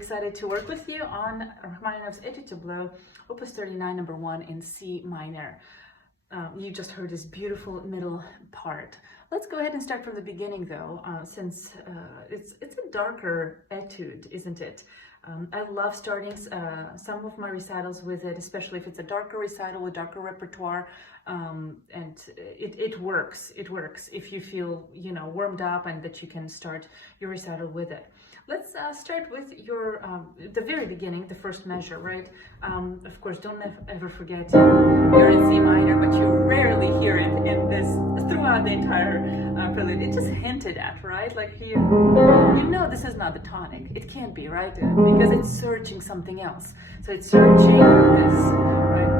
excited to work with you on Rachmaninov's Étude-Tableau Opus 39, number 1 in C minor. You just heard this beautiful middle part. Let's go ahead and start from the beginning though, since it's a darker etude, isn't it? I love starting some of my recitals with it, especially if it's a darker recital with darker repertoire, and it works. It works if you feel, warmed up and that you can start your recital with it. Let's start with your the very beginning, the first measure, right? Of course, don't ever forget you're in C minor, but you rarely hear it in this throughout the entire prelude. It's just hinted at, right? Like you know this is not the tonic. It can't be, right? Because it's searching something else. So it's searching this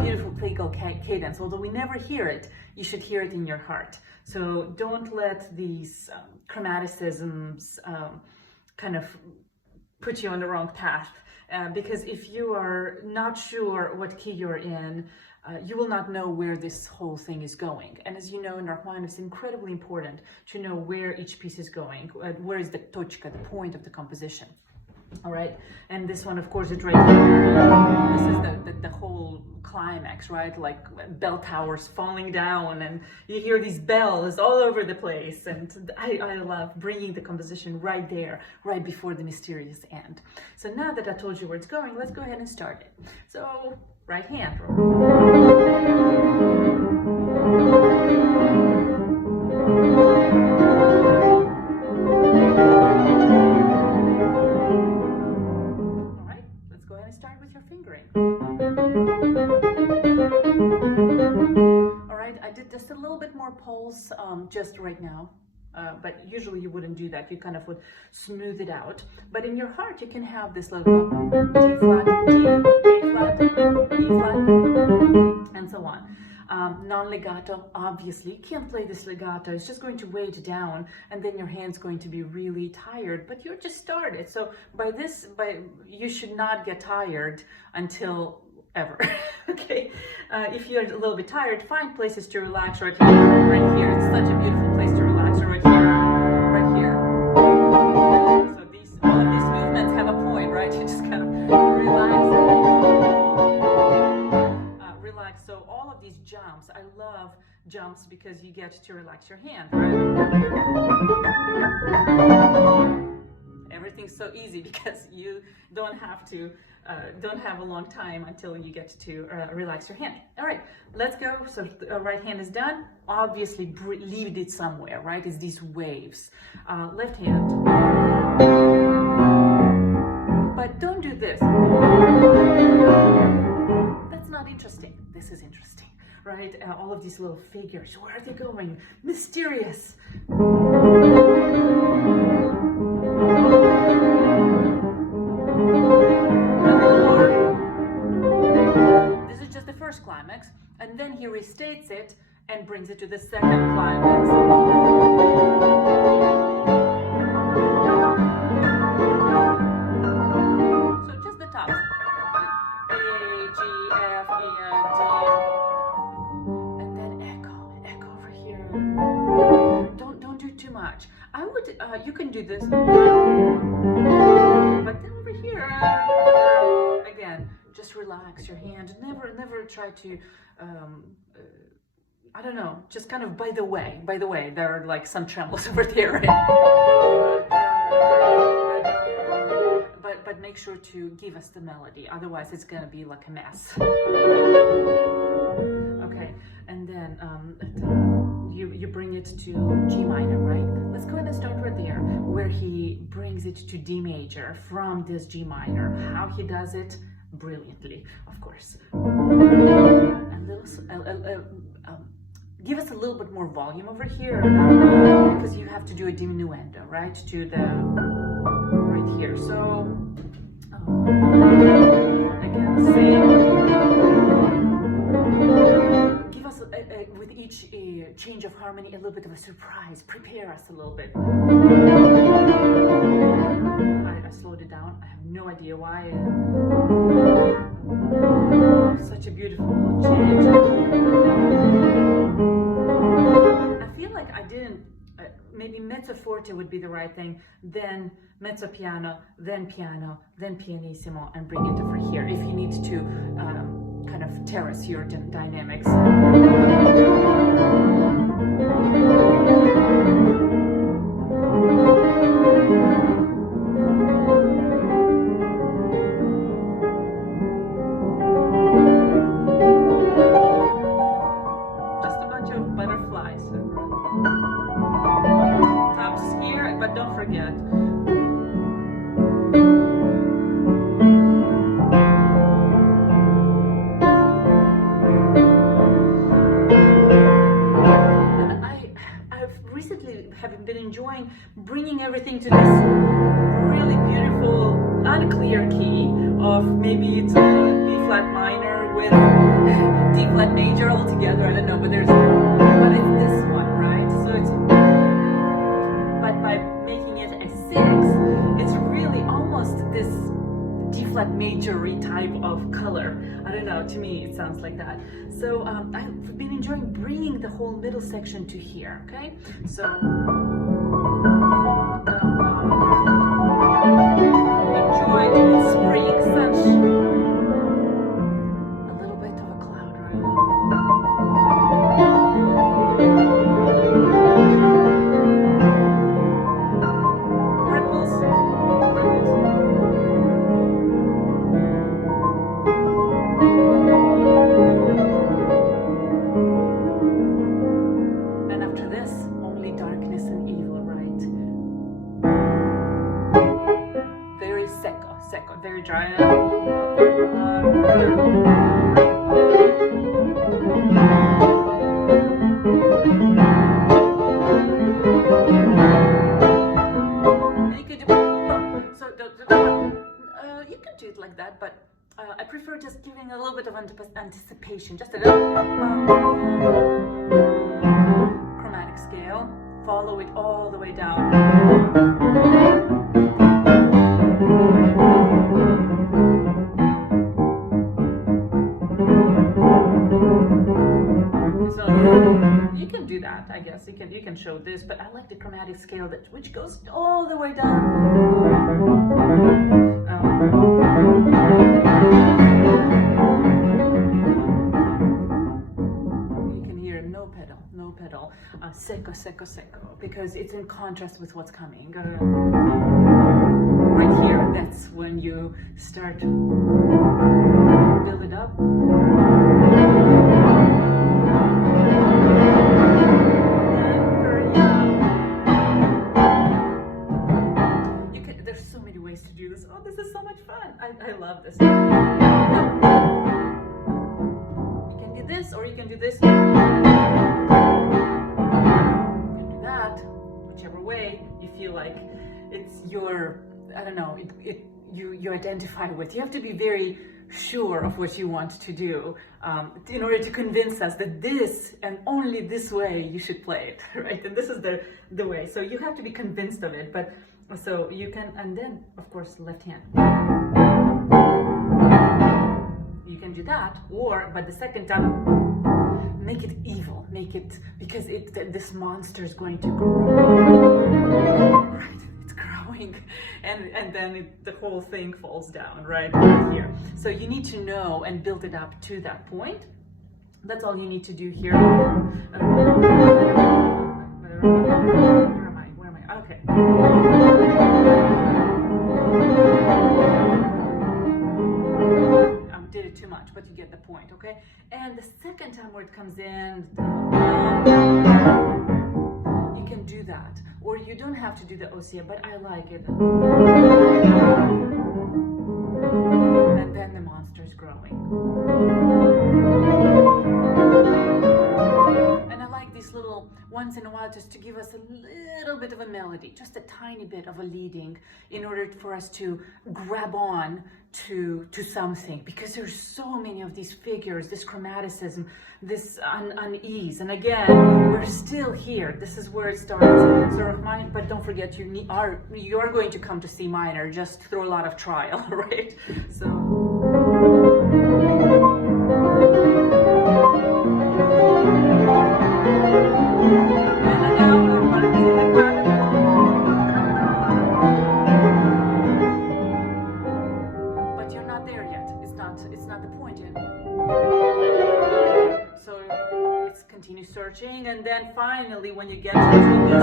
beautiful plagal cadence. Although we never hear it, you should hear it in your heart. So don't let these chromaticisms kind of put you on the wrong path, because if you are not sure what key you're in, you will not know where this whole thing is going. And as you know, in Rachmaninov, it's incredibly important to know where each piece is going, where is the tochka, the point of the composition. All right, and this one, of course, is right here. This is the whole climax, right? Like bell towers falling down, and you hear these bells all over the place. And I love bringing the composition right there, right before the mysterious end. So now that I told you where it's going, let's go ahead and start it. So right hand. Start with your fingering. All right, I did just a little bit more pulse just right now, but usually you wouldn't do that. You kind of would smooth it out. But in your heart, you can have this little D flat, D, A flat, E flat, and so on. Non-legato, obviously, you can't play this legato. It's just going to weigh it down, and then your hand's going to be really tired, but you're just started. So you should not get tired until ever, okay? If you're a little bit tired, find places to relax right here, right here. It's such a beautiful place to relax, right here, right here. So all of these movements have a point, right? You just kind of relax. So all of these jumps, I love jumps because you get to relax your hand, right? Everything's so easy because you don't have a long time until you get to relax your hand. All right, let's go. So the right hand is done. Obviously, leave it somewhere, right? It's these waves. Left hand. But don't do this. That's not interesting. This is interesting, right? All of these little figures, where are they going? Mysterious. This is just the first climax, and then he restates it and brings it to the second climax. So just the tops. A, G, F, E, and D. And then echo over here. Don't do too much. I would, you can do this. But then over here, again, just relax your hand. Never try to, I don't know, just kind of by the way, there are like some trembles over there, right? But make sure to give us the melody, otherwise it's gonna be like a mess. Okay, and then you bring it to G minor, right? Let's go ahead and start right there, where he brings it to D major from this G minor. How he does it? Brilliantly, of course. And give us a little bit more volume over here, because you have to do a diminuendo, right? To the right here. So again, same. Give us with each change of harmony a little bit of a surprise. Prepare us a little bit. I slowed it down. I have no idea why. Such a beautiful change. I feel like I didn't maybe mezzo forte forte would be the right thing, then mezzo piano, then pianissimo, and bring it over here if you need to kind of terrace your dynamics. Just a bunch of butterflies. Tops here, but don't forget. Have been enjoying bringing everything to this really beautiful, unclear key of maybe it's a B flat minor with D flat major all together. I don't know, but it's this one, right? So it's, but by making it a 6, it's really almost this D flat major-y type of color. I don't know, to me it sounds like that. So I've been enjoying bringing the whole middle section to here, okay? So enjoyed in spring such a little bit of a cloud, right? Ripples. And after this, only darkness and evil, right? Very secco, very dry. You could do it like that, but I prefer just giving a little bit of anticipation, just a little chromatic scale. Follow it all the way down. So you can do that, I guess. You can show this, but I like the chromatic scale which goes all the way down. You can hear no pedal, secco, because it's in contrast with what's coming. Right here, that's when you start build it up. There's so many ways to do this. Oh, this is so much fun. I love this. You can do this, or you can do this. You can do that, whichever way you feel like it's your, I don't know, you identify with. You have to be very sure of what you want to do in order to convince us that this and only this way you should play it, right? And this is the way. So you have to be convinced of it, but so you can, and then of course left hand. You can do that, but the second time, make it evil, make it, because this monster is going to grow, right? It's growing, and then the whole thing falls down right here. So you need to know and build it up to that point. That's all you need to do here. Where am I? Okay. Did it too much, but you get the point, okay? And the second time where it comes in, you can do that, or you don't have to do the ossia, but I like it. And then the monster's growing. And I like these little, once in a while, just to give us a little bit of a melody, just a tiny bit of a leading, in order for us to grab on to something, because there's so many of these figures, this chromaticism, this unease, and again we're still here. This is where it starts. So Rachmaninov, but don't forget you are going to come to C minor, just through a lot of trial, right? So and now we're continue searching, and then finally when you get to this,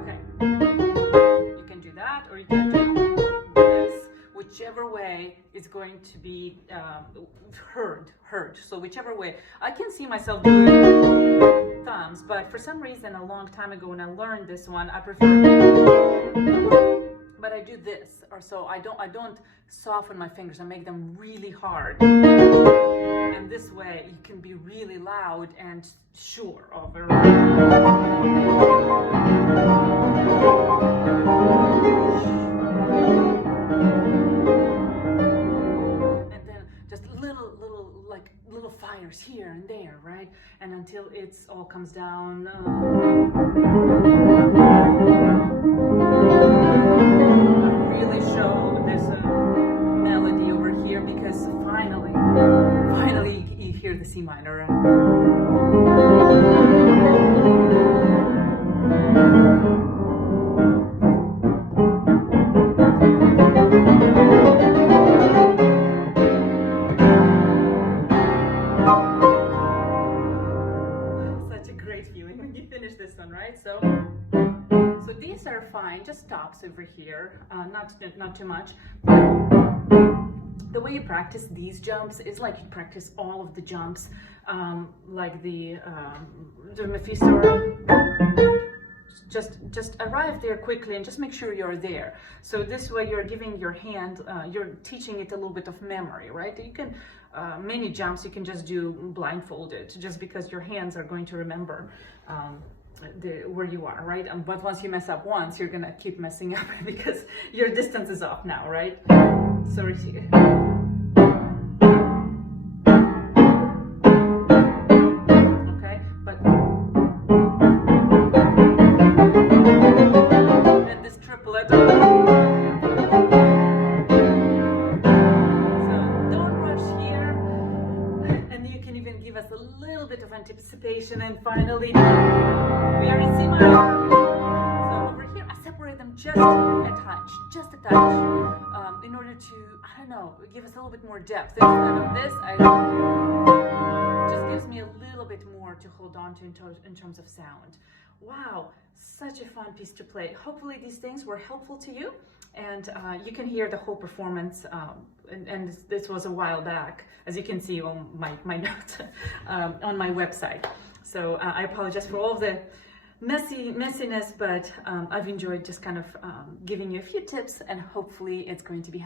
okay, you can do that, or you can do this, whichever way is going to be heard. So whichever way. I can see myself doing thumbs, but for some reason a long time ago when I learned this one, I prefer, but I do this, or so I don't soften my fingers. I make them really hard, and this way you can be really loud and sure of it. And then just little fires here and there, right? And until it's all comes down. Really show this melody over here, because finally you hear the C minor. Such a great feeling when you finish this one, right? So these are fine, just stops over here, not too much. The way you practice these jumps is like you practice all of the jumps, like the Mephisto. Just arrive there quickly and just make sure you're there. So this way you're giving your hand, you're teaching it a little bit of memory, right? You can, many jumps you can just do blindfolded, just because your hands are going to remember where you are, right? But once you mess up once, you're gonna keep messing up because your distance is off now, right? So okay, but and this triplet. So don't rush here, and you can even give us a little bit of anticipation, and finally we are in C minor. So over here I separate them just a touch, in order to, I don't know, give us a little bit more depth. Instead of this, just gives me a little bit more to hold on to in terms of sound. Wow, such a fun piece to play. Hopefully these things were helpful to you, and you can hear the whole performance, and this was a while back, as you can see on my notes on my website. So I apologize for all of the messiness, but I've enjoyed just kind of giving you a few tips, and hopefully it's going to be helpful.